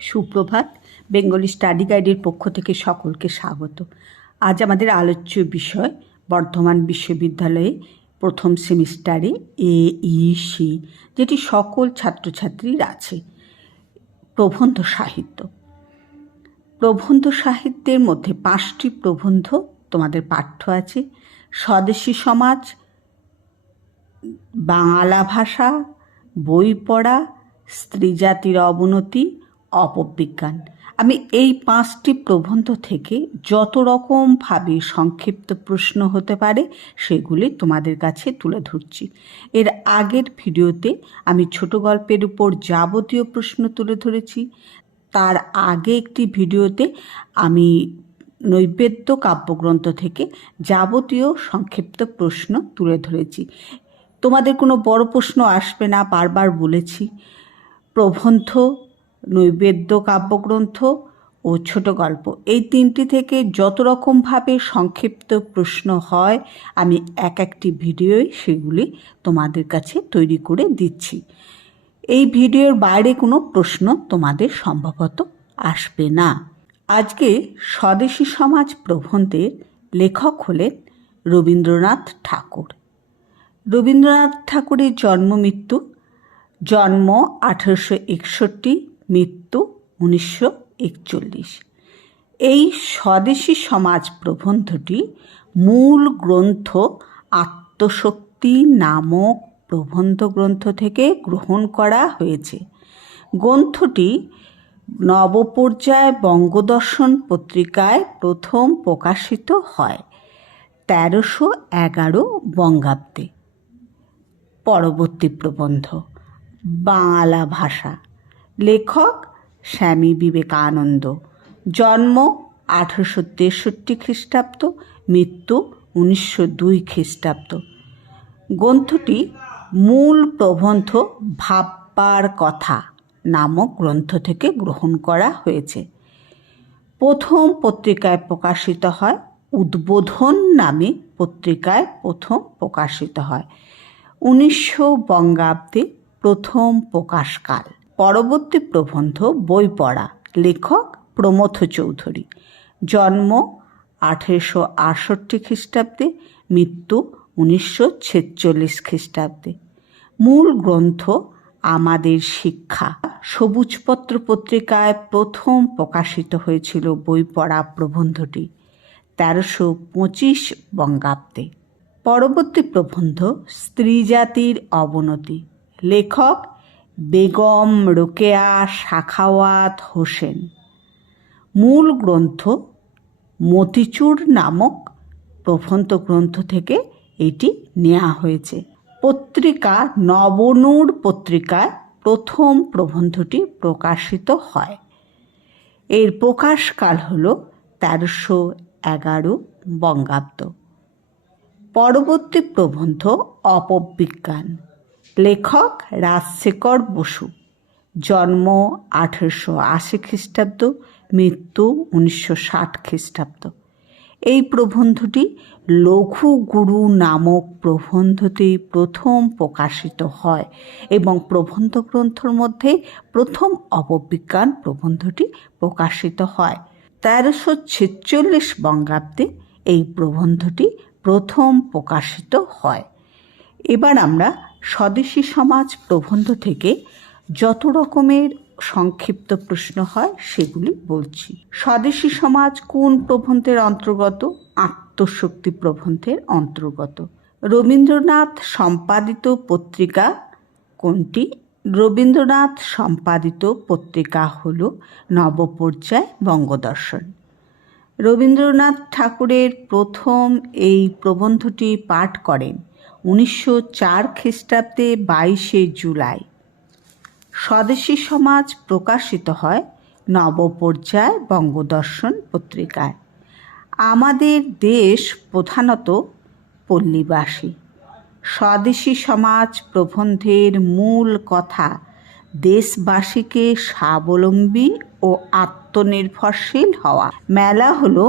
সুপ্রভাত। Bengali study গাইডের পক্ষ থেকে সকলকে স্বাগত। আজ আমাদের আলোচ্য বিষয় বর্ধমান বিশ্ববিদ্যালয়ে প্রথম সেমিস্টারে AEC, যেটি সকল ছাত্রছাত্রীর আছে, প্রবন্ধ সাহিত্য। প্রবন্ধ সাহিত্যের মধ্যে 5টি প্রবন্ধ তোমাদের পাঠ্য আছে: স্বদেশী সমাজ, বাংলা ভাষা, বই পড়া, স্ত্রী জাতির অবনতি, অপবিজ্ঞান। আমি এই 5টি প্রবন্ধ থেকে যত রকমভাবে সংক্ষিপ্ত প্রশ্ন হতে পারে সেগুলি তোমাদের কাছে তুলে ধরছি। এর আগের ভিডিওতে আমি ছোট গল্পের উপর যাবতীয় প্রশ্ন তুলে ধরেছি। তার আগে একটি ভিডিওতে আমি নৈবেদ্য কাব্যগ্রন্থ থেকে যাবতীয় সংক্ষিপ্ত প্রশ্ন তুলে ধরেছি। তোমাদের কোনো বড় প্রশ্ন আসবে না, বারবার বলেছি। প্রবন্ধ, নৈবেদ্য কাব্যগ্রন্থ ও ছোট গল্প, এই 3টি থেকে যত রকমভাবে সংক্ষিপ্ত প্রশ্ন হয় আমি একটি ভিডিওয় সেগুলি তোমাদের কাছে তৈরি করে দিচ্ছি। এই ভিডিওর বাইরে কোনো প্রশ্ন তোমাদের সম্ভবত আসবে না। আজকে স্বদেশী সমাজ প্রবন্ধের লেখক হলেন রবীন্দ্রনাথ ঠাকুর। রবীন্দ্রনাথ ঠাকুরের জন্ম 1861, মৃত্যু 1941। এই স্বদেশী সমাজ প্রবন্ধটি মূল গ্রন্থ আত্মশক্তি নামক প্রবন্ধ গ্রন্থ থেকে গ্রহণ করা হয়েছে। গ্রন্থটি নবপর্যায় বঙ্গদর্শন পত্রিকায় প্রথম প্রকাশিত হয় 1311 বঙ্গাব্দে। পরবর্তী প্রবন্ধ বাংলা ভাষা, লেখক স্বামী বিবেকানন্দ, জন্ম 1863 খ্রিস্টাব্দ, মৃত্যু 1902 খ্রিস্টাব্দ। গ্রন্থটি মূল প্রবন্ধ ভাববার কথা নামক গ্রন্থ থেকে গ্রহণ করা হয়েছে। প্রথম পত্রিকায় প্রকাশিত হয় উদ্বোধন নামে পত্রিকায় প্রথম প্রকাশিত হয় 1900 বঙ্গাব্দে প্রথম প্রকাশকাল। পরবর্তী প্রবন্ধ বই পড়া, লেখক প্রমথ চৌধুরী, জন্ম 1868 খ্রিস্টাব্দে, মৃত্যু 1946 খ্রিস্টাব্দে। মূল গ্রন্থ আমাদের শিক্ষা। সবুজপত্র পত্রিকায় প্রথম প্রকাশিত হয়েছিল বই পড়া প্রবন্ধটি 1325 বঙ্গাব্দে। পরবর্তী প্রবন্ধ স্ত্রী জাতির অবনতি, লেখক বেগম রোকেয়া সাখাওয়াত হোসেন। মূল গ্রন্থ মতিচুর নামক প্রবন্ধ গ্রন্থ থেকে এটি নেওয়া হয়েছে। পত্রিকা নবনূর পত্রিকায় প্রথম প্রবন্ধটি প্রকাশিত হয়। এর প্রকাশকাল হল 1311 বঙ্গাব্দ। পরবর্তী প্রবন্ধ অপবিজ্ঞান, লেখক রাজশেখর বসু, জন্ম 1880 খ্রিস্টাব্দ, মৃত্যু 1960 খ্রিস্টাব্দ। এই প্রবন্ধটি লঘু গুরু নামক প্রবন্ধটি প্রথম প্রকাশিত হয় এবং প্রবন্ধ গ্রন্থর মধ্যে প্রথম অপবিজ্ঞান প্রবন্ধটি প্রকাশিত হয় 1346 বঙ্গাব্দে। এই প্রবন্ধটি প্রথম প্রকাশিত হয়। এবার আমরা স্বদেশী সমাজ প্রবন্ধ থেকে যত রকমের সংক্ষিপ্ত প্রশ্ন হয় সেগুলি বলছি। স্বদেশী সমাজ কোন প্রবন্ধের অন্তর্গত? আত্মশক্তি প্রবন্ধের অন্তর্গত। রবীন্দ্রনাথ সম্পাদিত পত্রিকা কোনটি? রবীন্দ্রনাথ সম্পাদিত পত্রিকা হল নবপর্যায় বঙ্গদর্শন। রবীন্দ্রনাথ ঠাকুরের প্রথম এই প্রবন্ধটি পাঠ করেন 1904 খ্রিস্টাব্দে 22 জুলাই। স্বদেশী সমাজ প্রকাশিত হয় নবপর্যায় বঙ্গদর্শন পত্রিকায়। আমাদের দেশ প্রধানত পল্লীবাসী। স্বদেশী সমাজ প্রবন্ধের মূল কথা দেশবাসীকে স্বাবলম্বী ও আত্মনির্ভরশীল হওয়া। মেলা হলো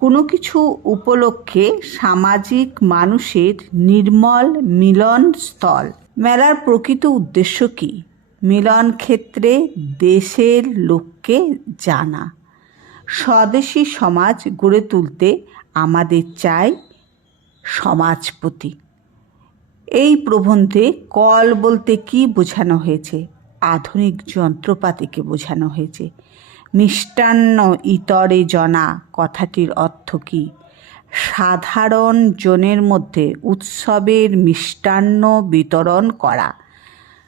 কোনো কিছু উপলক্ষে সামাজিক মানুষের নির্মল মিলন স্থল। মেলার প্রকৃত উদ্দেশ্য কী? মিলন ক্ষেত্রে দেশের লোককে জানা। স্বদেশী সমাজ গড়ে তুলতে আমাদের চাই সমাজপতি। এই প্রবন্ধে কল বলতে কি বোঝানো হয়েছে? আধুনিক যন্ত্রপাতিকে বোঝানো হয়েছে। মিষ্টান্ন ইতরে জনা কথাটির অর্থ কী? সাধারণ জনের মধ্যে উৎসবের মিষ্টান্ন বিতরণ করা।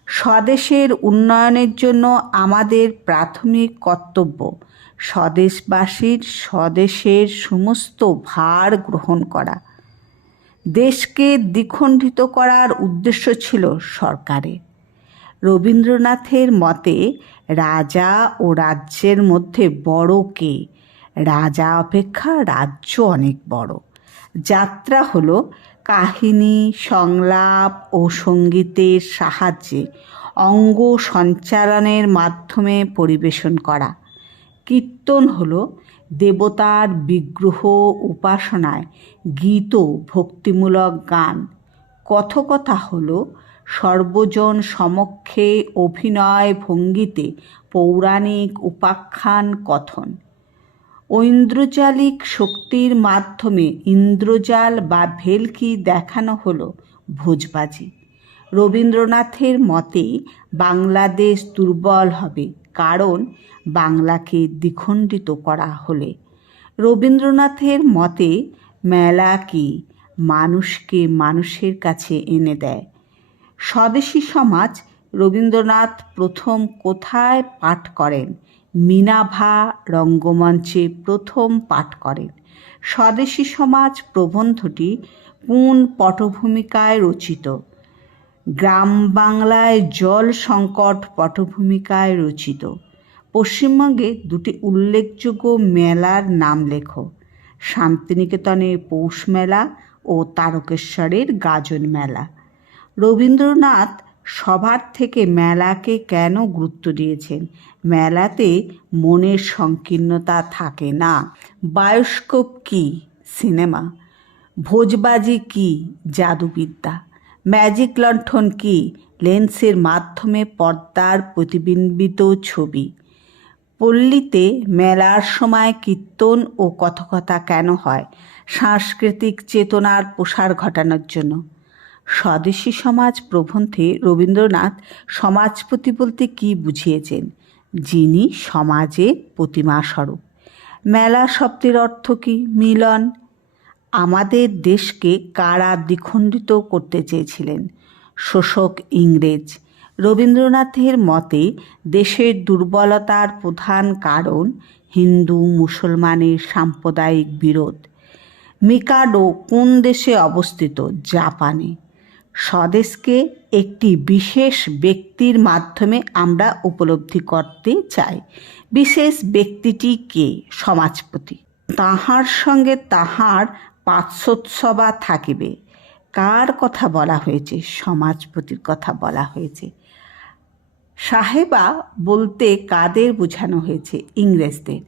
স্বদেশের উন্নয়নের জন্য আমাদের প্রাথমিক কর্তব্য স্বদেশবাসীর স্বদেশের সমস্ত ভার গ্রহণ করা। দেশকে দ্বিখণ্ডিত করার উদ্দেশ্য ছিল সরকারের। রবীন্দ্রনাথের মতে রাজা ও রাজ্যের মধ্যে বড় কে? রাজা অপেক্ষা রাজ্য অনেক বড়। যাত্রা হলো কাহিনী, সংলাপ ও সঙ্গীতের সাহায্যে অঙ্গ সঞ্চালনের মাধ্যমে পরিবেশন করা। কীর্তন হলো দেবতার বিগ্রহ উপাসনায় গীত ভক্তিমূলক গান। কথকথা হলো সর্বজন সমক্ষে অভিনয় ভঙ্গিতে পৌরাণিক উপাখ্যান কথন। ঐন্দ্রজালিক শক্তির মাধ্যমে ইন্দ্রজাল বা ভেলকি দেখানো হলো ভোজবাজি। রবীন্দ্রনাথের মতে বাংলাদেশ দুর্বল হবে কারণ বাংলাকে দ্বিখণ্ডিত করা হলে। রবীন্দ্রনাথের মতে মেলা কি? মানুষকে মানুষের কাছে এনে দেয়। স্বদেশী সমাজ রবীন্দ্রনাথ প্রথম কোথায় পাঠ করেন? মিনাভা রঙ্গমঞ্চে প্রথম পাঠ করেন। স্বদেশী সমাজ প্রবন্ধটি কোন পটভূমিকায় রচিত? গ্রাম বাংলায় জল সংকট পটভূমিকায় রচিত। পশ্চিমবঙ্গে দুটি উল্লেখযোগ্য মেলার নাম লেখো। শান্তিনিকেতনের পৌষ মেলা ও তারকেশ্বরের গাজন মেলা। রবীন্দ্রনাথ সবার থেকে মেলাকে কেন গুরুত্ব দিয়েছেন? মেলাতে মনের সংকীর্ণতা থাকে না। বায়োস্কোপ কি? সিনেমা। ভোজবাজি কি? জাদুবিদ্যা। ম্যাজিক লণ্ঠন কি? লেন্সের মাধ্যমে পর্দার প্রতিবিম্বিত ছবি। পল্লীতে মেলার সময় কীর্তন ও কথকথা কেন হয়? সাংস্কৃতিক চেতনার প্রসার ঘটানোর জন্য। স্বদেশী সমাজ প্রবন্ধে রবীন্দ্রনাথ সমাজপতি বলতে কি বুঝিয়েছেন? যিনি সমাজের প্রতিমাস্বরূপ। মেলা শব্দের অর্থ কি? মিলন। আমাদের দেশকে কারা দ্বিখণ্ডিত করতে চেয়েছিলেন? শোষক ইংরেজ। রবীন্দ্রনাথের মতে দেশের দুর্বলতার প্রধান কারণ হিন্দু মুসলমানের সাম্প্রদায়িক বিরোধ। মিকাডো কোন দেশে অবস্থিত? জাপানে। স্বদেশকে একটি বিশেষ ব্যক্তির মাধ্যমে আমরা উপলব্ধি করতে চাই। বিশেষ ব্যক্তিটি কে? সমাজপতি। তাহার সঙ্গে তাহার পার্শ্বসভা থাকিবে। কার কথা বলা হয়েছে? সমাজপতির কথা বলা হয়েছে। সাহেবা বলতে কাদের বোঝানো হয়েছে? ইংরেজদের।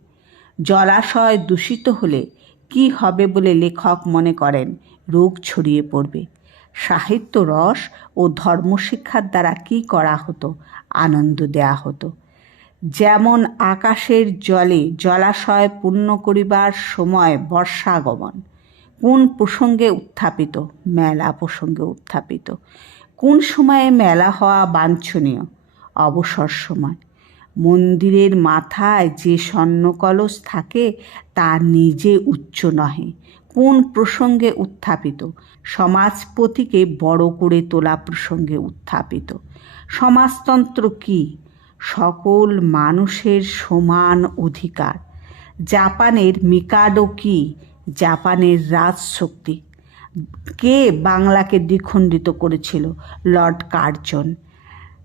জলাশয় দূষিত হলে কি হবে বলে লেখক মনে করেন? রোগ ছড়িয়ে পড়বে। সাহিত্য রস ও ধর্মশিক্ষার দ্বারা কি করা হতো? আনন্দ দেয়া হতো। যেমন আকাশের জলে জলাশয় পূর্ণ করিবার সময় বর্ষাগমন। কোন প্রসঙ্গে উত্থাপিত? মেলা প্রসঙ্গে উত্থাপিত। কোন সময়ে মেলা হওয়া বাঞ্ছনীয়? অবসর সময়। মন্দিরের মাথায় যে স্বর্ণকলস থাকে তা নিজে উচ্চ নহে। কোন প্রসঙ্গে উত্থাপিত? সমাজপতিকে বড় করে তোলা প্রসঙ্গে উত্থাপিত। সমাজতন্ত্র কি? সকল মানুষের সমান অধিকার। জাপানের মিকাডো কি? জাপানের রাজশক্তি। কে বাংলাকে দ্বিখণ্ডিত করেছিল? Lord Curzon.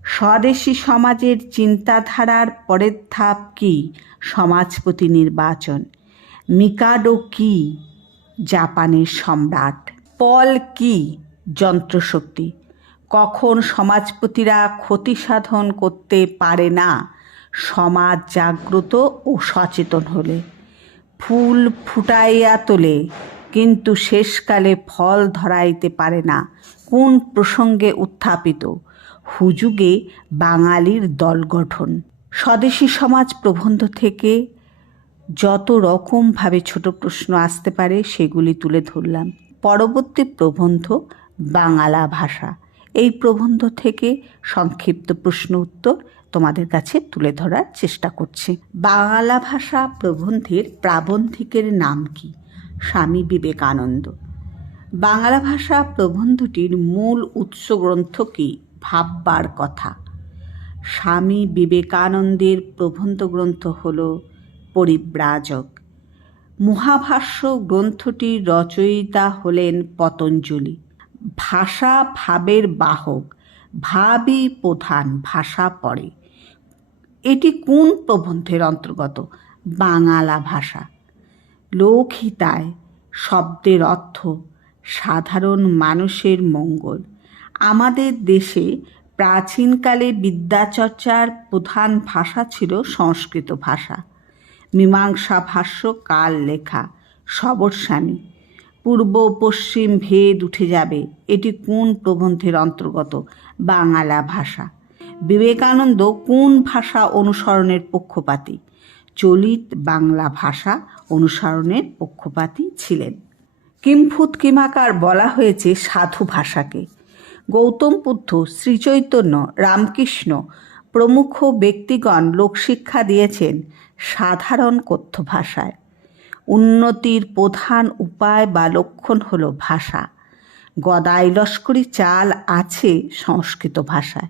স্বদেশী সমাজের চিন্তাধারার পরের ধাপ কি? সমাজপতি নির্বাচন। মিকাডো কি? জাপানের সম্রাট। পল কি? যন্ত্রশক্তি। কখন সমাজপতিরা ক্ষতি সাধন করতে পারে না? সমাজ জাগ্রত ও সচেতন হলে। ফুল ফুটাইয়া তোলে কিন্তু শেষকালে ফল ধরাইতে পারে না। কোন প্রসঙ্গে উত্থাপিত? হুজুগে বাঙালির দল গঠন। স্বদেশী সমাজ প্রবন্ধ থেকে যত রকমভাবে ছোট প্রশ্ন আসতে পারে সেগুলি তুলে ধরলাম। পরবর্তী প্রবন্ধ বাংলা ভাষা। এই প্রবন্ধ থেকে সংক্ষিপ্ত প্রশ্ন উত্তর তোমাদের কাছে তুলে ধরার চেষ্টা করছি। বাংলা ভাষা প্রবন্ধের প্রাবন্ধিকের নাম কি? স্বামী বিবেকানন্দ। বাংলা ভাষা প্রবন্ধটির মূল উৎস গ্রন্থ কি? ভাববার কথা। স্বামী বিবেকানন্দের প্রবন্ধ গ্রন্থ হল পরিব্রাজক। মহাভাষ্য গ্রন্থটির রচয়িতা হলেন পতঞ্জলি। ভাষা ভাবের বাহক, ভাবই প্রধান, ভাষা পরে। এটি কোন প্রবন্ধের অন্তর্গত? বাংলা ভাষা। লোকহিতায় শব্দের অর্থ সাধারণ মানুষের মঙ্গল। আমাদের দেশে প্রাচীনকালে বিদ্যাচর্চার প্রধান ভাষা ছিল সংস্কৃত ভাষা। মীমাংসা ভাষ্য কাল লেখা, সবরস্বামী। পূর্ব পশ্চিম ভেদ উঠে যাবে, এটি কোন প্রবন্ধের অন্তর্গত? বাংলা ভাষা। বিবেকানন্দ কোন ভাষা অনুসরণের পক্ষপাতী? চলিত বাংলা ভাষা অনুসরণের পক্ষপাতী ছিলেন। কিম্ভূত কিমাকার বলা হয়েছে সাধু ভাষাকে। গৌতম বুদ্ধ, শ্রীচৈতন্য, রামকৃষ্ণ প্রমুখ ব্যক্তিগণ লোকশিক্ষা দিয়েছেন সাধারণ কথ্য ভাষায়। উন্নতির প্রধান উপায় বা লক্ষণ হল ভাষা। গদাই লস্করি চাল আছে সংস্কৃত ভাষায়।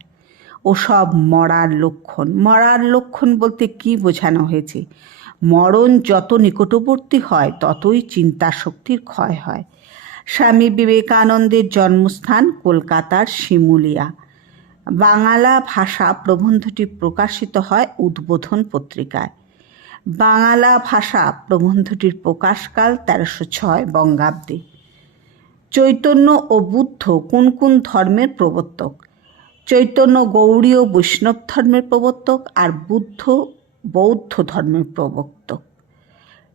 ওসব মরার লক্ষণ। মরার লক্ষণ বলতে কি বোঝানো হয়েছে? মরণ যত নিকটবর্তী হয় ততই চিন্তা শক্তির ক্ষয় হয়। স্বামী বিবেকানন্দের জন্মস্থান কলকাতার শিমুলিয়া। বাংলা ভাষা প্রবন্ধটি প্রকাশিত হয় উদ্বোধন পত্রিকায়। বাংলা ভাষা প্রবন্ধটির প্রকাশকাল 1306 বঙ্গাব্দে। চৈতন্য ও বুদ্ধ কোন কোন ধর্মের প্রবর্তক? চৈতন্য গৌড়ীয় বৈষ্ণব ধর্মের প্রবর্তক আর বুদ্ধ বৌদ্ধ ধর্মের প্রবর্তক।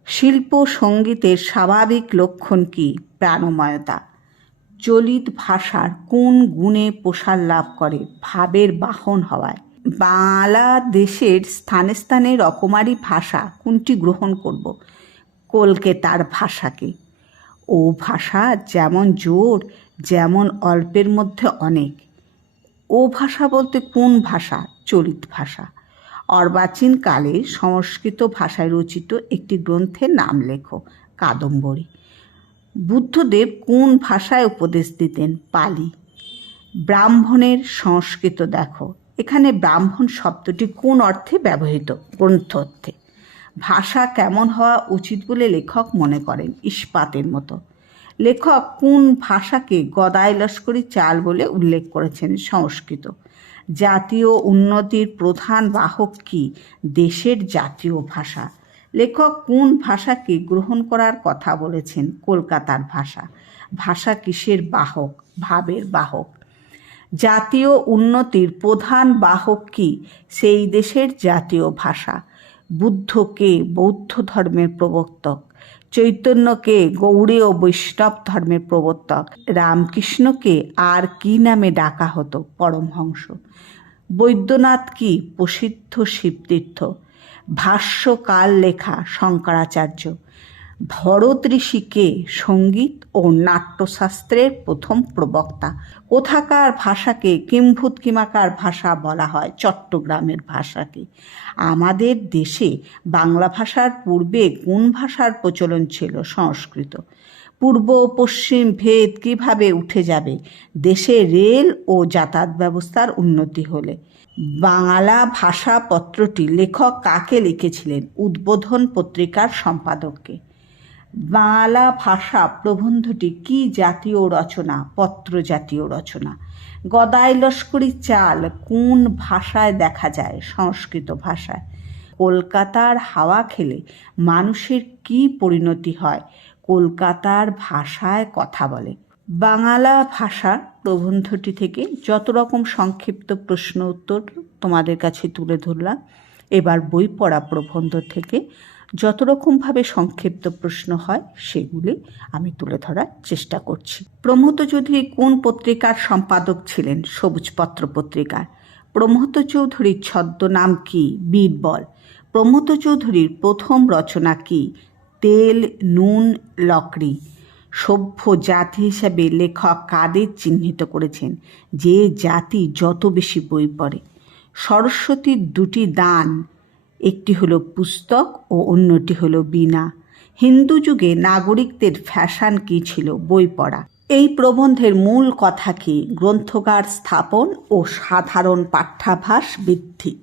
শিল্প সঙ্গীতের স্বাভাবিক লক্ষণ কি? প্রাণময়তা। চলিত ভাষার কোন গুণে প্রসার লাভ করে? ভাবের বাহন হওয়ায়। বাংলাদেশের স্থানে স্থানে রকমারি ভাষা কোনটি গ্রহণ করব? কলকাতার ভাষাকে। ও ভাষা যেমন জোর, যেমন অল্পের মধ্যে অনেক। ও ভাষা বলতে কোন ভাষা? চলিত ভাষা। অর্বাচীনকালে সংস্কৃত ভাষায় রচিত একটি গ্রন্থের নাম লেখো। কাদম্বরী। বুদ্ধদেব কোন ভাষায় উপদেশ দিতেন? পালি। ব্রাহ্মণের সংস্কৃত দেখো। এখানে ব্রাহ্মণ শব্দটি কোন অর্থে ব্যবহৃত? গ্রন্থ অর্থে। ভাষা কেমন হওয়া উচিত বলে লেখক মনে করেন? ইস্পাতের মতো। লেখক কোন ভাষাকে গদাই লস্করি চাল বলে উল্লেখ করেছেন? সংস্কৃত। জাতীয় উন্নতির প্রধান বাহক কি? দেশের জাতীয় ভাষা। লেখক কোন ভাষাকে গ্রহণ করার কথা বলেছেন? কলকাতার ভাষা। ভাষা কিসের বাহক? ভাবের বাহক। জাতীয় উন্নতির প্রধান বাহক কি? সেই দেশের জাতীয় ভাষা। বুদ্ধকে বৌদ্ধ ধর্মের প্রবর্তক। চৈতন্যকে গৌড়ীয় বৈষ্ণব ধর্মের প্রবর্তক। রামকৃষ্ণকে আর কি নামে ডাকা হতো? পরমহংস। বৈদ্যনাথ কি? প্রসিদ্ধ শিবতীর্থ। ভাষ্যকাল লেখা শঙ্করাচার্য। ভরত ঋষিকে সঙ্গীত ও নাট্যশাস্ত্রের প্রথম প্রবক্তা। কোথাকার ভাষাকে কিম্ভূত কিমাকার ভাষা বলা হয়? চট্টগ্রামের ভাষাকে। আমাদের দেশে বাংলা ভাষার পূর্বে কোন ভাষার প্রচলন ছিল? সংস্কৃত। পূর্ব পশ্চিম ভেদ কিভাবে উঠে যাবে? দেশে রেল ও যাতায়াত ব্যবস্থার উন্নতি হলে। বাংলা ভাষা পত্রটি লেখক কাকে লিখেছিলেন? উদ্বোধন পত্রিকার সম্পাদককে। বাংলা ভাষা প্রবন্ধটি কি জাতীয় রচনা? পত্র জাতীয় রচনা। গদাই লস্করি চাল কোন ভাষায় দেখা যায়? সংস্কৃত ভাষায়। কলকাতার হাওয়া খেলে মানুষের কি পরিণতি হয়? কলকাতার ভাষায় কথা বলে। বাংলা ভাষা প্রবন্ধটি থেকে যত রকম সংক্ষিপ্ত প্রশ্ন উত্তর তোমাদের কাছে তুলে ধরলাম। এবার বই পড়া প্রবন্ধ থেকে যত রকমভাবে সংক্ষিপ্ত প্রশ্ন হয় সেগুলি আমি তুলে ধরার চেষ্টা করছি। প্রমথ চৌধুরী কোন পত্রিকার সম্পাদক ছিলেন? সবুজপত্র পত্রিকার। প্রমথ চৌধুরীর ছদ্মনাম কি? বীরবল। প্রমথ চৌধুরীর প্রথম রচনা কি? তেল, নুন, লকড়ি। সভ্য জাতি হিসাবে লেখক কাদের চিহ্নিত করেছেন? যে জাতি যত বেশি বই পড়ে। সরস্বতীর দুটি দান, একটি হলো পুস্তক ও অন্যটি হলো বীণা। হিন্দু যুগে নাগরিকদের ফ্যাশন কী ছিল? বই পড়া। এই প্রবন্ধের মূল কথা কি? গ্রন্থগার স্থাপন ও সাধারণ পাঠ্যাভাস বৃদ্ধি।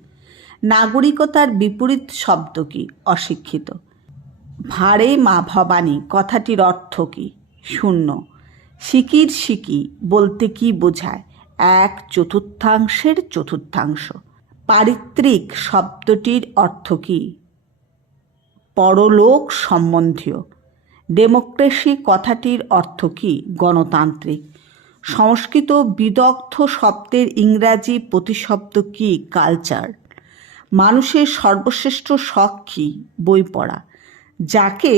নাগরিকতার বিপরীত শব্দ কি? অশিক্ষিত। ভাঁড়ে মা ভবানী কথাটির অর্থ কি? শূন্য। সিকির সিকি বলতে কি বোঝায়? এক চতুর্থাংশের চতুর্থাংশ। পারিত্রিক শব্দটির অর্থ কি? পরলোক সম্বন্ধীয়। ডেমোক্রেসি কথাটির অর্থ কি? গণতান্ত্রিক। সংস্কৃত বিদগ্ধ শব্দের ইংরাজি প্রতিশব্দ কি? কালচার। মানুষের সর্বশ্রেষ্ঠ শখ কি? বই পড়া। যাকে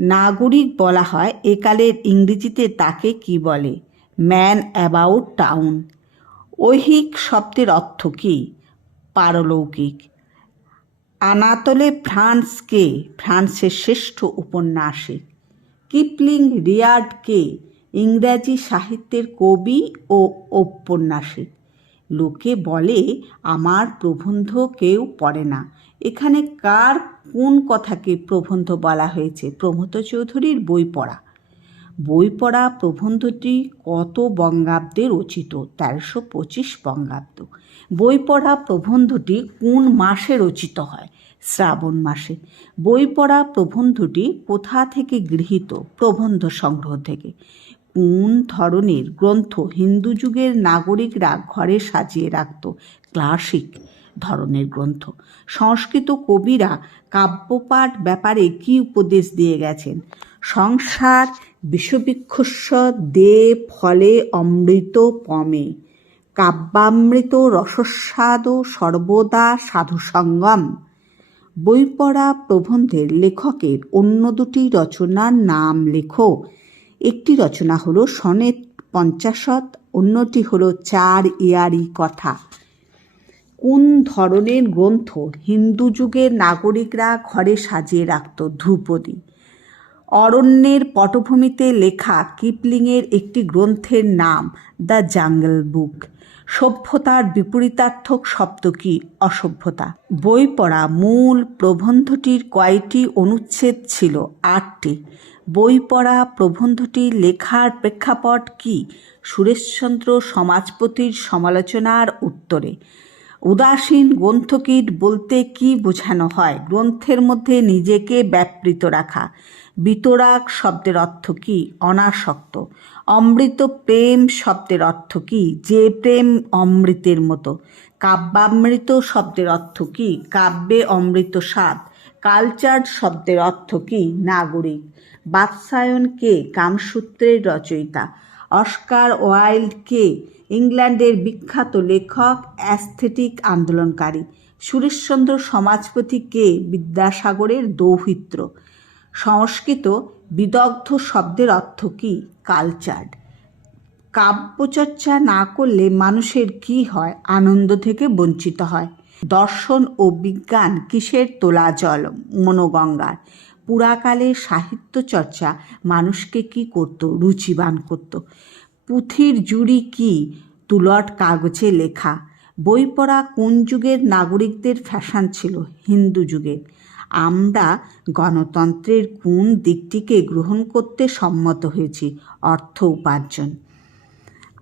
নাগরিক বলা হয় একালের ইংরেজিতে তাকে কি বলে? Man about town. ঐহিক শব্দের অর্থ কি? পারলৌকিক। আনাতোলে ফ্রান্স কে? ফ্রান্সের শ্রেষ্ঠ উপন্যাসিক। কিপলিং রিয়ার্ড কে? ইংরাজি সাহিত্যের কবি ও ঔপন্যাসিক। লোকে বলে আমার প্রবন্ধ কেউ পড়ে না। এখানে কার কোন কথাকে প্রবন্ধ বলা হয়েছে? প্রমথ চৌধুরীর বই পড়া। বই পড়া প্রবন্ধটি কত বঙ্গাব্দে রচিত? 1325 বঙ্গাব্দ। বই পড়া প্রবন্ধটি কোন মাসে রচিত হয়? শ্রাবণ মাসে। বই পড়া প্রবন্ধটি কোথা থেকে গৃহীত? প্রবন্ধ সংগ্রহ থেকে। কোন ধরনের গ্রন্থ হিন্দু যুগের নাগরিকরা ঘরে সাজিয়ে রাখত? ক্লাসিক ধরনের গ্রন্থ। সংস্কৃত কবিরা কাব্যপাঠ ব্যাপারে কি উপদেশ দিয়ে গেছেন? সংসার বিষবৃক্ষস্য দে ফলে অমৃত পমে, কাব্যামৃত রসস্বাদ সর্বদা সাধুসঙ্গম। বই পড়া প্রবন্ধের লেখকের অন্য দুটি রচনার নাম লেখো। একটি রচনা হলো সনেট পঞ্চাশত, অন্যটি হলো চার ইয়ারি কথা। কোন ধরনের গ্রন্থ হিন্দু যুগের নাগরিকরা ঘরে সাজিয়ে রাখত? ধ্রুপদী। অরণ্যের পটভূমিতে লেখা কিপলিংয়ের একটি গ্রন্থের নাম দ্য জাঙ্গল বুক। সভ্যতার বিপরীতার্থক শব্দ কি? অসভ্যতা। বই পড়া মূল প্রবন্ধটির কয়টি অনুচ্ছেদ ছিল? 8টি। বই পড়া প্রবন্ধটি লেখার প্রেক্ষাপট কি? সুরেশচন্দ্র সমাজপতির সমালোচনার উত্তরে। উদাসীন গ্রন্থকীট বলতে কি বোঝানো হয়? গ্রন্থের মধ্যে নিজেকে ব্যাপৃত রাখা। বিতরাগ শব্দের অর্থ কি? অনাসক্ত। অমৃত প্রেম শব্দের অর্থ কি? যে প্রেম অমৃতের মতো। কাব্যামৃত শব্দের অর্থ কি? কাব্যে অমৃত স্বাদ। কালচার শব্দের অর্থ কি? নাগরিক। বাৎসায়ন কে? কামসূত্রের রচয়িতা। অস্কার ওয়াইল্ড কে? ইংল্যান্ডের বিখ্যাত লেখক, অ্যাস্থেটিক আন্দোলনকারী। সুরেশচন্দ্র সমাজপতি কে? বিদ্যাসাগরের দৌহিত্র। সংস্কৃত বিদগ্ধ শব্দের অর্থ কি? কালচার্ড। কাব্যচর্চা না করলে মানুষের কি হয়? আনন্দ থেকে বঞ্চিত হয়। দর্শন ও বিজ্ঞান কিসের তোলাজল? মনোগঙ্গার। পুরাকালে সাহিত্য চর্চা মানুষকে কি করত? রুচিবান করত। পুঁথির জুড়ি কি? তুলট কাগজে লেখা। বই পড়া কোন যুগের নাগরিকদের ফ্যাশন ছিল? হিন্দু যুগের। আমরা গণতন্ত্রের কোন দিকটিকে গ্রহণ করতে সম্মত হয়েছি? অর্থ উপার্জন।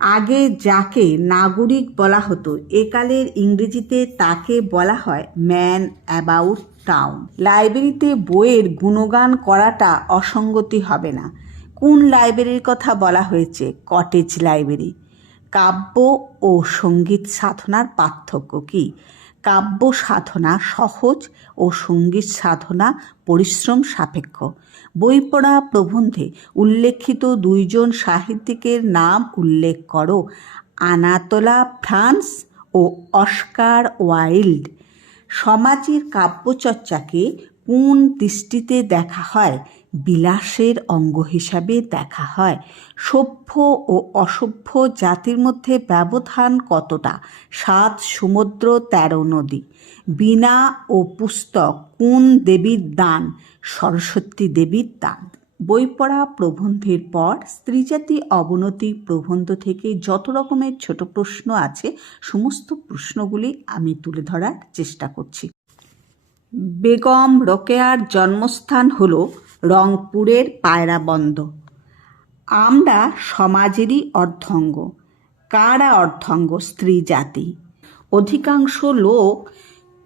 আগে যাকে নাগরিক বলা হতো একালের ইংরেজিতে তাকে বলা হয় ম্যান অ্যাবাউট টাউন। লাইব্রেরিতে বইয়ের গুণগান করাটা অসঙ্গতি হবে না। কোন লাইব্রেরির কথা বলা হয়েছে? Cottage library. কাব্য ও সঙ্গীত সাধনার পার্থক্য কি? কাব্য সাধনা সহজ ও সঙ্গীত সাধনা পরিশ্রম সাপেক্ষ। বই পড়া প্রবন্ধে উল্লেখিত দুইজন সাহিত্যিকের নাম উল্লেখ করো। আনাতোলা ফ্রান্স ও অস্কার ওয়াইল্ড। সমাজের কাব্যচর্চাকে কোন দৃষ্টিতে দেখা হয়? বিলাসের অঙ্গ হিসাবে দেখা হয়। সভ্য ও অসভ্য জাতির মধ্যে ব্যবধান কতটা? 7 সমুদ্র 13 নদী। বীণা ও পুস্তক কোন দেবীর দান? সরস্বতী দেবীর দান। বই পড়া প্রবন্ধের পর স্ত্রীজাতি অবনতি প্রবন্ধ থেকে যত রকমের ছোট প্রশ্ন আছে সমস্ত প্রশ্নগুলি আমি তুলে ধরার চেষ্টা করছি। বেগম রোকেয়ার জন্মস্থান হল রংপুরের পায়রাবন্দ। আমরা সমাজেরই অর্ধাঙ্গ। কারা অর্ধাঙ্গ? স্ত্রী জাতি। অধিকাংশ লোক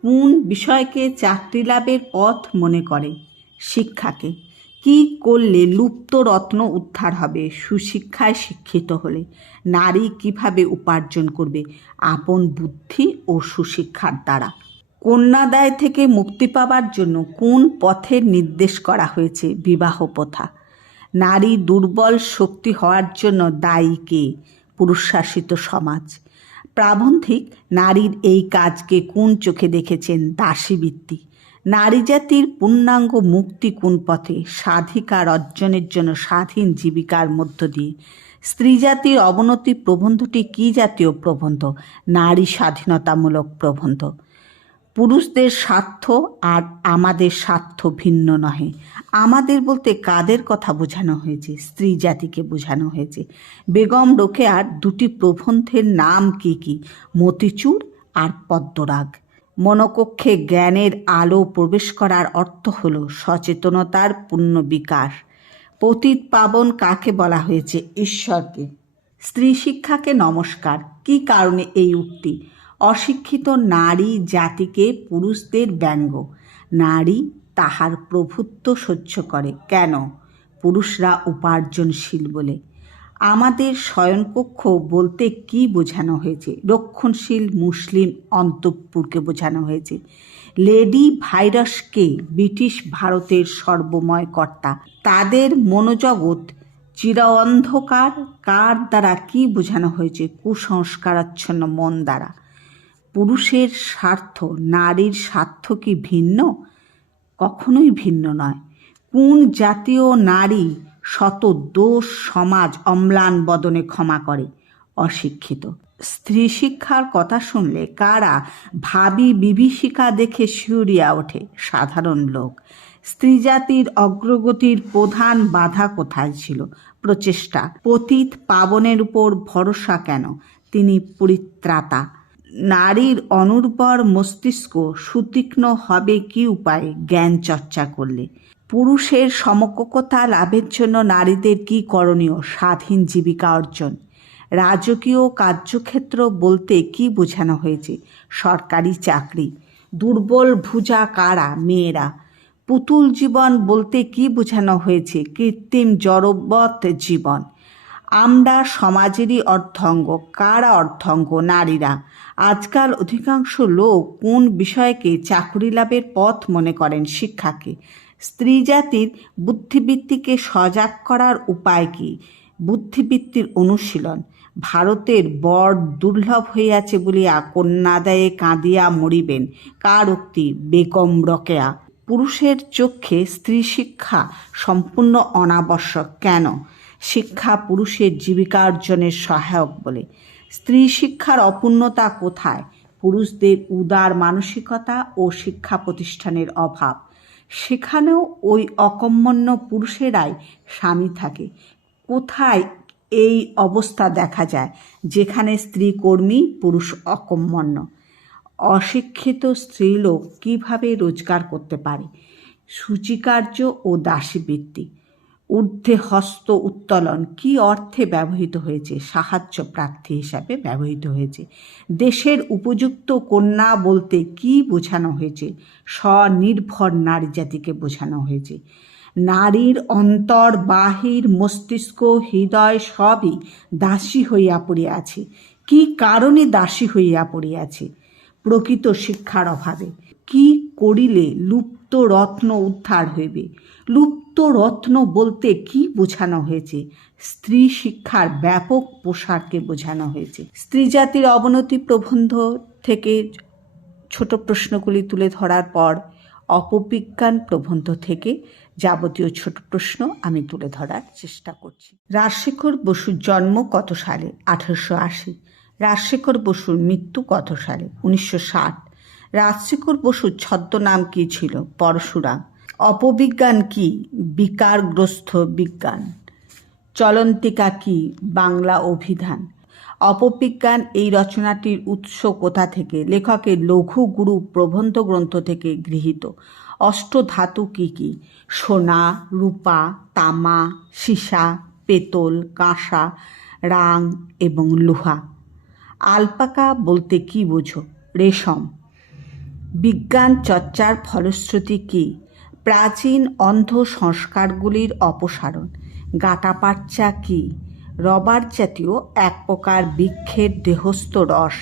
কোন বিষয়কে চাকরি লাভের পথ মনে করে? শিক্ষাকে। কি করলে লুপ্ত রত্ন উদ্ধার হবে? সুশিক্ষায় শিক্ষিত হলে। নারী কিভাবে উপার্জন করবে? আপন বুদ্ধি ও সুশিক্ষার দ্বারা। কন্যাদায় থেকে মুক্তি পাবার জন্য কোন পথের নির্দেশ করা হয়েছে? বিবাহ প্রথা। নারী দুর্বল শক্তি হওয়ার জন্য দায়ী কে? পুরুষশাসিত সমাজ। প্রাবন্ধিক নারীর এই কাজকে কোন চোখে দেখেছেন? দাসীবৃত্তি। নারী জাতির পূর্ণাঙ্গ মুক্তি কোন পথে? স্বাধিকার অর্জনের জন্য স্বাধীন জীবিকার মধ্য দিয়ে। স্ত্রী জাতির অবনতি প্রবন্ধটি কি জাতীয় প্রবন্ধ? নারী স্বাধীনতামূলক প্রবন্ধ। পুরুষদের স্বার্থ আর আমাদের স্বার্থ ভিন্ন নহে। আমাদের বলতে কাদের কথা বোঝানো হয়েছে? স্ত্রী জাতিকে বোঝানো হয়েছে। বেগম রোকেয়ার দুটি প্রবন্ধের নাম কি কি? মতিচুর আর পদ্মরাগ। মনকক্ষে জ্ঞানের আলো প্রবেশ করার অর্থ হল সচেতনতার পূর্ণ বিকাশ। পতিত পাবন কাকে বলা হয়েছে? ঈশ্বরকে। স্ত্রী শিক্ষাকে নমস্কার। কি কারণে এই উক্তি? অশিক্ষিত নারী জাতিকে পুরুষদের ব্যঙ্গ। নারী তাহার প্রভুত্ব সহ্য করে কেন? পুরুষরা উপার্জনশীল বলে। আমাদের শয়নকক্ষ বলতে কি বোঝানো হয়েছে? রক্ষণশীল মুসলিম অন্তঃপুরকে বোঝানো হয়েছে। লেডি ভাইরাসকে ব্রিটিশ ভারতের সর্বময় কর্তা। তাদের মনোজগৎ চির-অন্ধকার কার দ্বারা কি বোঝানো হয়েছে? কুসংস্কারাচ্ছন্ন মন দ্বারা। পুরুষের স্বার্থ নারীর স্বার্থ কি ভিন্ন? কখনোই ভিন্ন নয়। কোন জাতীয় নারী শত দোষ সমাজ অম্লান বদনে ক্ষমা করে? অশিক্ষিত। স্ত্রী শিক্ষার কথা শুনলে কারা ভাবী বিভীষিকা দেখে শিউরিয়া ওঠে? সাধারণ লোক। স্ত্রী জাতির অগ্রগতির প্রধান বাধা কোথায় ছিল? প্রচেষ্টা। পতিত পাবনের উপর ভরসা কেন? তিনি পরিত্রাতা। নারীর অনুর্বর মস্তিষ্ক সুতীক্ষ্ণ হবে কি উপায়ে? জ্ঞান চর্চা করলে। পুরুষের সমকক্ষতা লাভের জন্য নারীদের কি করণীয়? স্বাধীন জীবিকা অর্জন। রাজকীয় কার্যক্ষেত্র বলতে কি বোঝানো হয়েছে? সরকারি চাকরি। দুর্বল ভুজা কারা? মেয়েরা। পুতুল জীবন বলতে কি বোঝানো হয়েছে? কৃত্রিম জড়বৎ জীবন। আমরা সমাজেরই অর্ধাঙ্গ। কারা অর্ধাঙ্গ? নারীরা। আজকাল অধিকাংশ লোক কোন বিষয়কে চাকরি লাভের পথ মনে করেন? শিক্ষাকে। স্ত্রী জাতির বুদ্ধিবৃত্তিকে সজাগ করার উপায় কি? বুদ্ধিবৃত্তির অনুশীলন। ভারতের বর দুর্লভ হইয়াছে বলিয়া কন্যাদায়ে কাঁদিয়া মরিবেন। কার উক্তি? বেগম রোকেয়া। পুরুষের চক্ষে স্ত্রী শিক্ষা সম্পূর্ণ অনাবশ্যক কেন? শিক্ষা পুরুষের জীবিকা অর্জনের সহায়ক বলে। স্ত্রী শিক্ষার অপূর্ণতা কোথায়? পুরুষদের উদার মানসিকতা ও শিক্ষা প্রতিষ্ঠানের অভাব। সেখানেও ওই অকর্মণ্য পুরুষেরাই স্বামী থাকে। কোথায় এই অবস্থা দেখা যায়? যেখানে স্ত্রী কর্মী, পুরুষ অকর্মণ্য। অশিক্ষিত স্ত্রীলোক কিভাবে রোজগার করতে পারে? সূচিকার্য ও দাসীবৃত্তি। ঊর্ধ্বে হস্ত উত্তোলন কি অর্থে ব্যবহৃত হয়েছে? সাহায্য প্রার্থী হিসাবে ব্যবহৃত হয়েছে। দেশের উপযুক্ত কন্যা বলতে কি বোঝানো হয়েছে? স্বনির্ভর নারী জাতিকে বোঝানো হয়েছে। নারীর অন্তর বাহির মস্তিষ্ক হৃদয় সবই দাসী হইয়া পড়িয়াছে। কি কারণে দাসী হইয়া পড়িয়াছে? প্রকৃত শিক্ষার অভাবে। কি করিলে লুপ্ত রত্ন উদ্ধার হইবে? লুপ্ত রত্ন বলতে কি বোঝানো হয়েছে? স্ত্রী শিক্ষার ব্যাপক প্রসারকে বোঝানো হয়েছে। স্ত্রী জাতির অবনতি প্রবন্ধ থেকে ছোট প্রশ্নগুলি তুলে ধরার পর অপবিজ্ঞান প্রবন্ধ থেকে যাবতীয় ছোট প্রশ্ন আমি তুলে ধরার চেষ্টা করছি। রাজশেখর বসুর জন্ম কত সালে? 1880। রাজশেখর বসুর মৃত্যু কত সালে? 1960। রাজশেখর বসুর ছদ্মনাম কী ছিল? পরশুরাম। অপবিজ্ঞান কি? বিকারগ্রস্ত বিজ্ঞান। চলন্তিকা কি? বাংলা অভিধান। অপবিজ্ঞান এই রচনাটির উৎস কোথা থেকে? লেখকের লঘু গুরু প্রবন্ধ গ্রন্থ থেকে গৃহীত। অষ্টধাতু কি কি? সোনা, রূপা, তামা, সীসা, পেতল, কাঁসা, রাং এবং লোহা। আলপাকা বলতে কি বোঝো? রেশম। বিজ্ঞান চর্চার ফলশ্রুতি কি? প্রাচীন অন্ধ সংস্কারগুলির অপসারণ। গাঁটাপাচ্চা কি? রবার জাতীয় এক প্রকার বৃক্ষের দেহস্থ রস।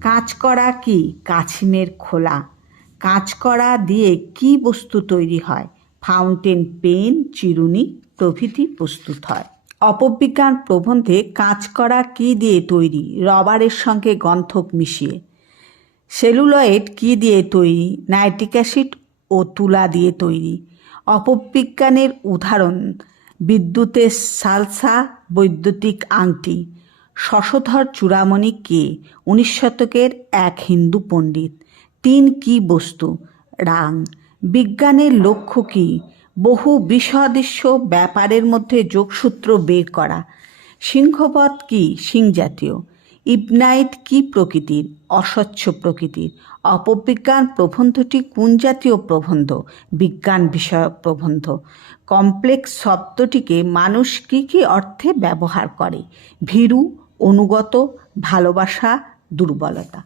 কাঁচকড়া কি? কাছিমের খোলা। কাঁচকড়া দিয়ে কি বস্তু তৈরি হয়? ফাউন্টেন পেন, চিরুনি প্রভৃতি প্রস্তুত হয়। অপবিজ্ঞান প্রবন্ধে কাঁচকড়া কি দিয়ে তৈরি? রবারের সঙ্গে গন্ধক মিশিয়ে। সেলুলয়েড কি দিয়ে তৈরি? নাইট্রিক অ্যাসিড ও তুলা দিয়ে তৈরি। অপবিজ্ঞানের উদাহরণ: বিদ্যুতের সালসা, বৈদ্যুতিক আংটি। শশধর চূড়ামণি কে? 19 শতকের এক হিন্দু পণ্ডিত। তিন কি বস্তু? রাং। বিজ্ঞানের লক্ষ্য কি? বহু বিষদৃশ্য ব্যাপারের মধ্যে যোগসূত্র বের করা। সিংহবৎ কি? সিংজাতীয়। ইবনাইট কি প্রকৃতির? অস্বচ্ছ প্রকৃতির। অপবিজ্ঞান প্রবন্ধটি কোন জাতীয় প্রবন্ধ? বিজ্ঞান বিষয়ক প্রবন্ধ। কমপ্লেক্স শব্দটিকে মানুষ কি কি অর্থে ব্যবহার করে? ভীরু, অনুগত, ভালোবাসা, দুর্বলতা।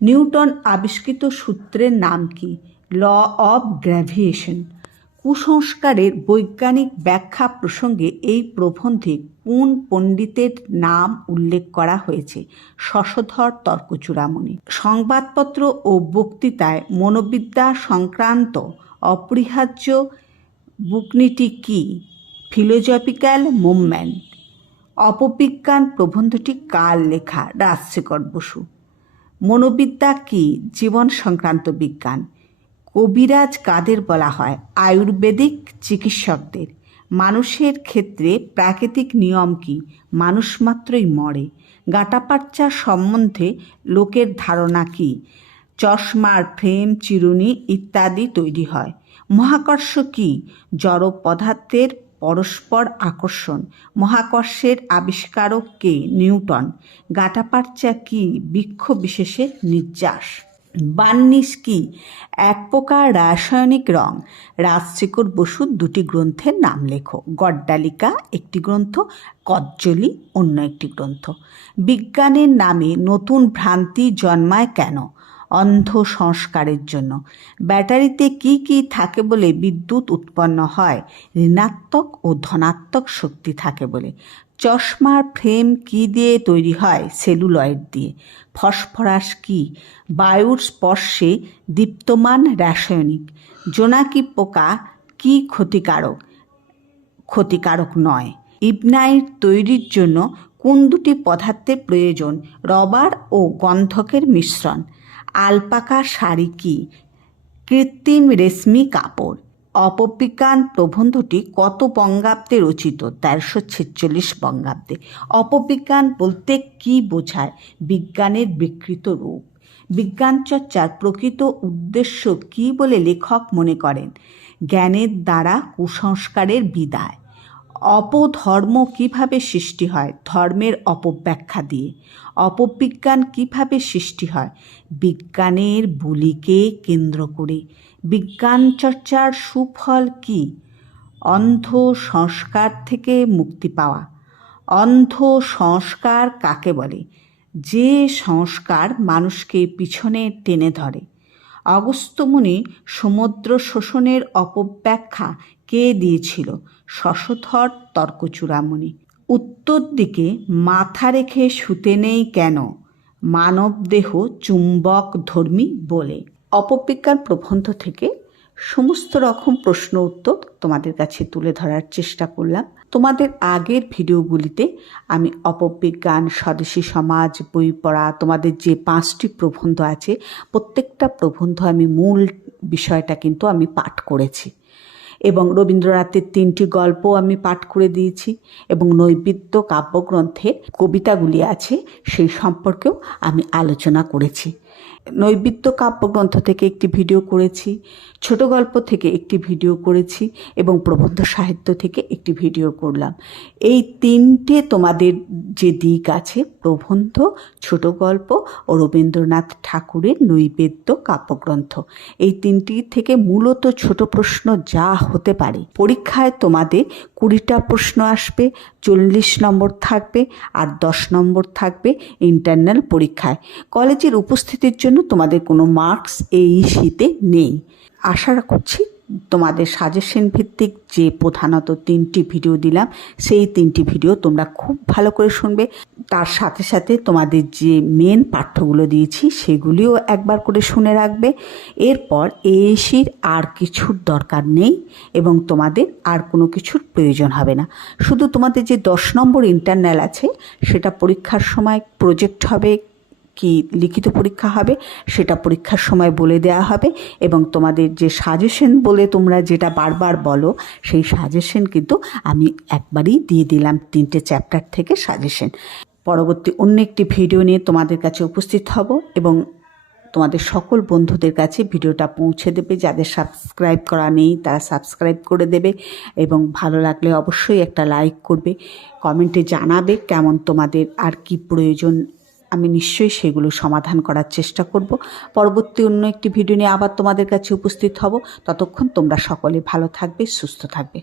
নিউটন আবিষ্কৃত সূত্রের নাম কি? Law of gravitation. কুসংস্কারের বৈজ্ঞানিক ব্যাখ্যা প্রসঙ্গে এই প্রবন্ধে কোন পণ্ডিতের নাম উল্লেখ করা হয়েছে? শশধর তর্কচূড়ামণি। সংবাদপত্র ও বক্তৃতায় মনোবিদ্যা সংক্রান্ত অপরিহার্য বুকনিটি কি? Philosophical movement. অপবিজ্ঞান প্রবন্ধটি কার লেখা? রাজশেখর বসু। মনোবিদ্যা কি? জীবন সংক্রান্ত বিজ্ঞান। কবিরাজ কাদের বলা হয়? আয়ুর্বেদিক চিকিৎসকদের। মানুষের ক্ষেত্রে প্রাকৃতিক নিয়ম কি? মানুষ মাত্রই মরে। গাঁটাপাচ্চা সম্বন্ধে লোকের ধারণা কি? চশমার ফ্রেম, চিরুনি ইত্যাদি তৈরি হয়। মহাকর্ষ কি? জড় পদার্থের পরস্পর আকর্ষণ। মহাকর্ষের আবিষ্কারক কে? নিউটন। গাঁটাপাচ্চা কি? বৃক্ষ বিশেষের নির্যাস। বার্নিশ কি? এক প্রকার রাসায়নিক রং। রাজশেখর বসুর দুটি গ্রন্থের নাম লেখো। গড্ডালিকা একটি গ্রন্থ, কজ্জলি অন্য একটি গ্রন্থ। বিজ্ঞানের নামে নতুন ভ্রান্তি জন্মায় কেন? অন্ধ সংস্কারের জন্য। ব্যাটারিতে কি কি থাকে বলে বিদ্যুৎ উৎপন্ন হয়? ঋণাত্মক ও ধনাত্মক শক্তি থাকে বলে। চশমার ফ্রেম কি দিয়ে তৈরি হয়? সেলুলয়েড দিয়ে। ফসফরাস কি? বায়ুর স্পর্শে দীপ্তমান রাসায়নিক। জোনাকি পোকা কি ক্ষতিকারক? ক্ষতিকারক নয়। ইবনাইট তৈরির জন্য কোন দুটি পদার্থের প্রয়োজন? রবার ও গন্ধকের মিশ্রণ। আলপাকা শাড়ি কি? কৃত্রিম রেশমি কাপড়। অপবিজ্ঞান প্রবন্ধটি কত বঙ্গাব্দে রচিত? 1346 বঙ্গাব্দে। অপবিজ্ঞান বলতে কি বোঝায়? বিজ্ঞানের বিকৃত রূপ। বিজ্ঞান চর্চার প্রকৃত উদ্দেশ্য কি বলে লেখক মনে করেন? জ্ঞানের দ্বারা কুসংস্কারের বিদায়। অপধর্ম কিভাবে সৃষ্টি হয়? ধর্মের অপব্যাখ্যা দিয়ে। অপবিজ্ঞান কিভাবে সৃষ্টি হয়? বিজ্ঞানের বুলিকে কেন্দ্র করে। বিজ্ঞান চর্চার সুফল কি? অন্ধ সংস্কার থেকে মুক্তি পাওয়া। অন্ধ সংস্কার কাকে বলে? যে সংস্কার মানুষকে পিছনে টেনে ধরে। অগস্ত্যমুনি সমুদ্র শোষণের অপব্যাখ্যা কে দিয়েছিল? শশধর তর্কচূড়ামণি। উত্তর দিকে মাথা রেখে শুতে নেই কেন? মানবদেহ চুম্বকধর্মী বলে। অপবিজ্ঞান প্রবন্ধ থেকে সমস্ত রকম প্রশ্ন উত্তর তোমাদের কাছে তুলে ধরার চেষ্টা করলাম। তোমাদের আগের ভিডিওগুলিতে আমি অপবিজ্ঞান, স্বদেশী সমাজ, বই পড়া, তোমাদের যে 5টি প্রবন্ধ আছে প্রত্যেকটা প্রবন্ধ আমি মূল বিষয়টা কিন্তু আমি পাঠ করেছি এবং রবীন্দ্রনাথের 3টি গল্প আমি পাঠ করে দিয়েছি এবং নৈবেদ্য কাব্যগ্রন্থের কবিতাগুলি আছে সেই সম্পর্কেও আমি আলোচনা করেছি। নৈবেদ্য কাব্যগ্রন্থ থেকে একটি ভিডিও করেছি, ছোট গল্প থেকে একটি ভিডিও করেছি এবং প্রবন্ধ সাহিত্য থেকে একটি ভিডিও করলাম। এই 3টে তোমাদের যে দিক আছে, প্রবন্ধ, ছোট গল্প ও রবীন্দ্রনাথ ঠাকুরের নৈবেদ্য কাব্যগ্রন্থ, এই 3টি থেকে মূলত ছোট প্রশ্ন যা হতে পারে, পরীক্ষায় তোমাদের 20টা প্রশ্ন আসবে, 40 নম্বর থাকবে আর 10 নম্বর থাকবে ইন্টারনাল পরীক্ষায়। কলেজের উপস্থিতির জন্য তোমাদের কোনো মার্কস এই শীতে নেই। আশা করছি তোমাদের সাজেশন ভিত্তিক যে প্রধানত 3টি ভিডিও দিলাম সেই 3টি ভিডিও তোমরা খুব ভালো করে শুনবে। তার সাথে সাথে তোমাদের যে মেন পাঠ্যগুলো দিয়েছি সেগুলিও একবার করে শুনে রাখবে। এরপর এএসির আর কিছুর দরকার নেই এবং তোমাদের আর কোনো কিছুর প্রয়োজন হবে না। শুধু তোমাদের যে 10 নম্বর ইন্টারনাল আছে সেটা পরীক্ষার সময় প্রজেক্ট হবে কি লিখিত পরীক্ষা হবে সেটা পরীক্ষার সময় বলে দেওয়া হবে এবং তোমাদের যে সাজেশন বলে তোমরা যেটা বারবার বলো সেই সাজেশন কিন্তু আমি একবারই দিয়ে দিলাম, 3টে চ্যাপ্টার থেকে সাজেশন। পরবর্তী অন্য একটি ভিডিও নিয়ে তোমাদের কাছে উপস্থিত হব এবং তোমাদের সকল বন্ধুদের কাছে ভিডিওটা পৌঁছে দেবে। যাদের সাবস্ক্রাইব করা নেই তারা সাবস্ক্রাইব করে দেবে এবং ভালো লাগলে অবশ্যই একটা লাইক করবে, কমেন্টে জানাবে কেমন তোমাদের আর কি প্রয়োজন, আমি নিশ্চয়ই সেগুলো সমাধান করার চেষ্টা করব। পরবর্তী অন্য একটি ভিডিও নিয়ে আবার তোমাদের কাছে উপস্থিত হব। ততক্ষণ তোমরা সকলে ভালো থাকবে, সুস্থ থাকবে।